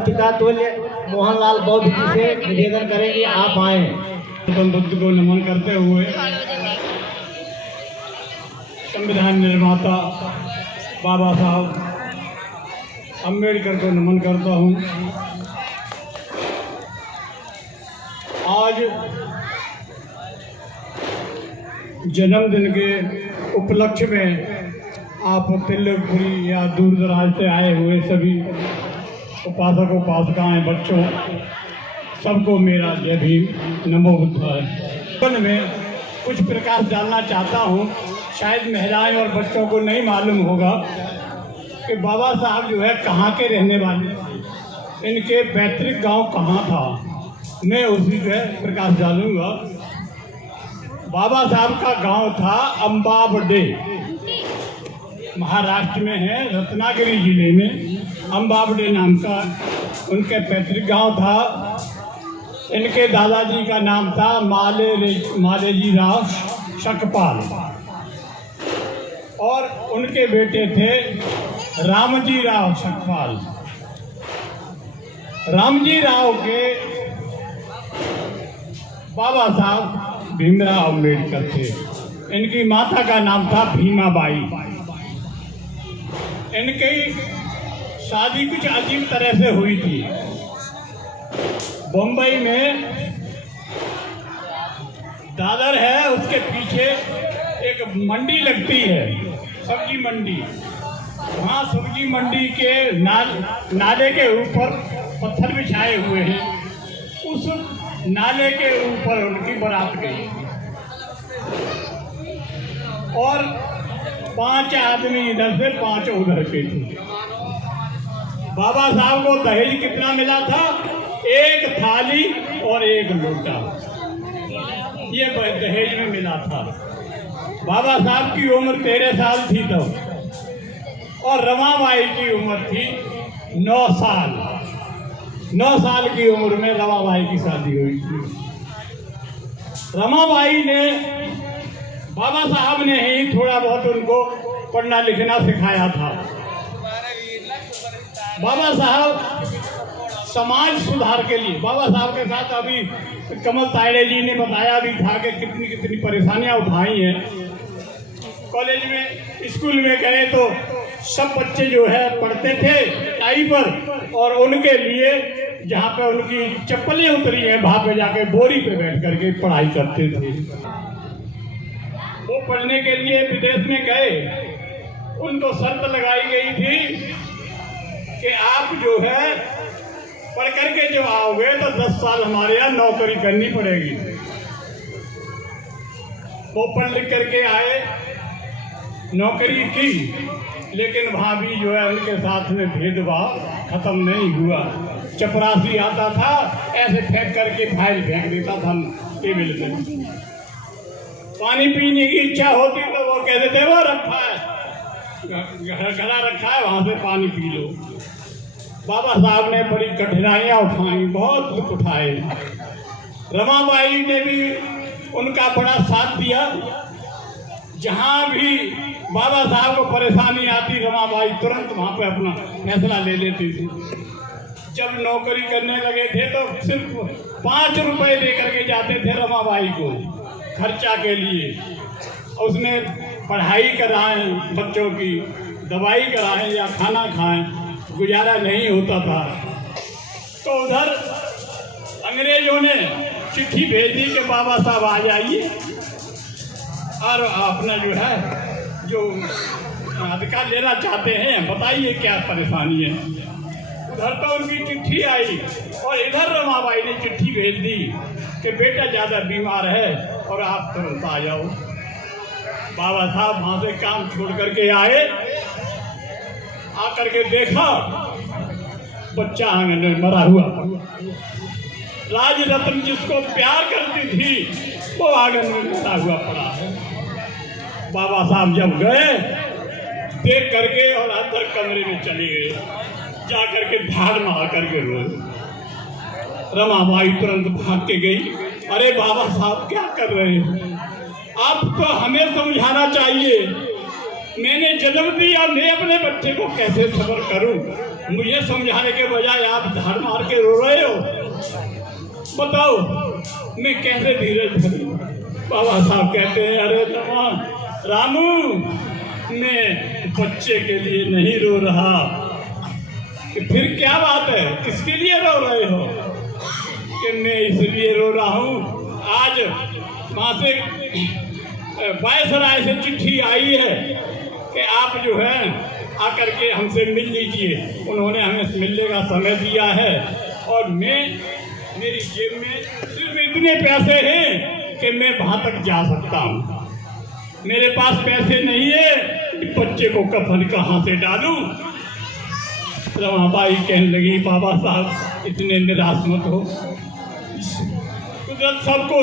पिता तुल्य मोहनलाल बौद्ध जी से निवेदन करेंगे आप आए। बुद्ध को नमन करते हुए संविधान निर्माता बाबा साहब अम्बेडकर को नमन करता हूँ। आज जन्मदिन के उपलक्ष्य में आप तिलकपुरी या दूर दराज से आए हुए सभी उपासक उपासिकाएं बच्चों सबको मेरा जय भीम नमो बुद्धाय। में कुछ प्रकाश डालना चाहता हूँ। शायद महिलाएं और बच्चों को नहीं मालूम होगा कि बाबा साहब जो है कहाँ के रहने वाले, इनके पैतृक गांव कहाँ था, मैं उसी पे प्रकाश डालूंगा। बाबा साहब का गांव था अंबावडे, महाराष्ट्र में है, रत्नागिरी जिले में अंबावडे नाम का उनके पैतृक गांव था। इनके दादाजी का नाम था मालेजी राव शकपाल और उनके बेटे थे रामजी राव शकपाल। रामजी राव के बाबा साहब भीमराव अम्बेडकर थे। इनकी माता का नाम था भीमाबाई। इनकी शादी कुछ अजीब तरह से हुई थी। बम्बई में दादर है, उसके पीछे एक मंडी लगती है, सब्जी मंडी। वहाँ सब्जी मंडी के नाले के ऊपर पत्थर बिछाए हुए हैं। उस नाले के ऊपर उनकी बारात गई और 5 आदमी इधर से 5 उधर के थे। बाबा साहब को दहेज कितना मिला था? 1 थाली और 1 लोटा, ये दहेज में मिला था। बाबा साहब की उम्र 13 साल थी तब और रमाबाई की उम्र थी 9 साल। 9 साल की उम्र में रमाबाई की शादी हुई थी। रमाबाई ने, बाबा साहब ने ही थोड़ा बहुत उनको पढ़ना लिखना सिखाया था। बाबा साहब समाज सुधार के लिए, बाबा साहब के साथ अभी कमल तायड़े जी ने बताया भी था कि कितनी कितनी परेशानियां उठाई हैं। कॉलेज में, स्कूल में गए तो सब बच्चे जो है पढ़ते थे टाई पर और उनके लिए जहाँ पे उनकी चप्पलें उतरी हैं वहाँ पे जाके बोरी पे बैठ करके पढ़ाई करते थे। वो पढ़ने के लिए विदेश में गए, उनको शर्त लगाई गई थी कि आप जो है पढ़ करके जब आओगे तो 10 साल हमारे यहाँ नौकरी करनी पड़ेगी। वो पढ़ लिख करके आए, नौकरी की, लेकिन वहाँ भी जो है उनके साथ में भेदभाव खत्म नहीं हुआ। चपरासी आता था, ऐसे फेंक करके फाइल फेंक देता था टेबल पे। पानी पीने की इच्छा होती तो वो कहते थे वो रखा है, घड़ा रखा है, वहाँ से पानी पी लो। बाबा साहब ने बड़ी कठिनाइयाँ उठाई, बहुत दुख उठाए। रमाबाई ने भी उनका बड़ा साथ दिया। जहाँ भी बाबा साहब को परेशानी आती, रमाबाई तुरंत वहाँ पे अपना फैसला ले लेती थी। जब नौकरी करने लगे थे तो सिर्फ 5 रुपए दे करके जाते थे रमाबाई को खर्चा के लिए। उसमें पढ़ाई कराएं बच्चों की, दवाई कराएं या खाना खाएं, गुजारा नहीं होता था। तो उधर अंग्रेजों ने चिट्ठी भेजी कि बाबा साहब आ जाइए और अपना जो है जो अधिकार लेना चाहते हैं, बताइए क्या परेशानी है। उधर तो उनकी चिट्ठी आई और इधर रमाबाई ने चिट्ठी भेज दी कि बेटा ज़्यादा बीमार है और आप तुरंत आ जाओ। बाबा साहब वहाँ से काम छोड़ करके आए, आकर के देखा बच्चा आंगन में मरा हुआ। राज रत्न जिसको प्यार करती थी वो आंगन में मरा हुआ पड़ा है। बाबा साहब जब गए देख करके और अंदर कमरे में चले गए, जा करके भाग मार करके रोए। रमाबाई तुरंत भाग के गई, अरे बाबा साहब क्या कर रहे हैं, आप तो हमें समझाना चाहिए, मैंने जन्म दिया, मैं अपने बच्चे को कैसे सब्र करूं? मुझे समझाने के बजाय आप धार मार के रो रहे हो। बताओ मैं कैसे धीरज धरूं? बाबा साहब कहते हैं, अरे रामू, मैं बच्चे के लिए नहीं रो रहा। फिर क्या बात है, किसके लिए रो रहे हो? कि मैं इसलिए रो रहा हूँ, आज वहाँ से बायसराय से चिट्ठी आई है कि आप जो है आकर के हमसे मिल लीजिए। उन्होंने हमें मिलने का समय दिया है और मेरी जेब में सिर्फ इतने पैसे हैं कि मैं वहाँ तक जा सकता हूँ। मेरे पास पैसे नहीं है कि बच्चे को कफन कहाँ से डालूं। रमाबाई कहने लगी, बाबा साहब इतने निराश मत हो, कुदरत सबको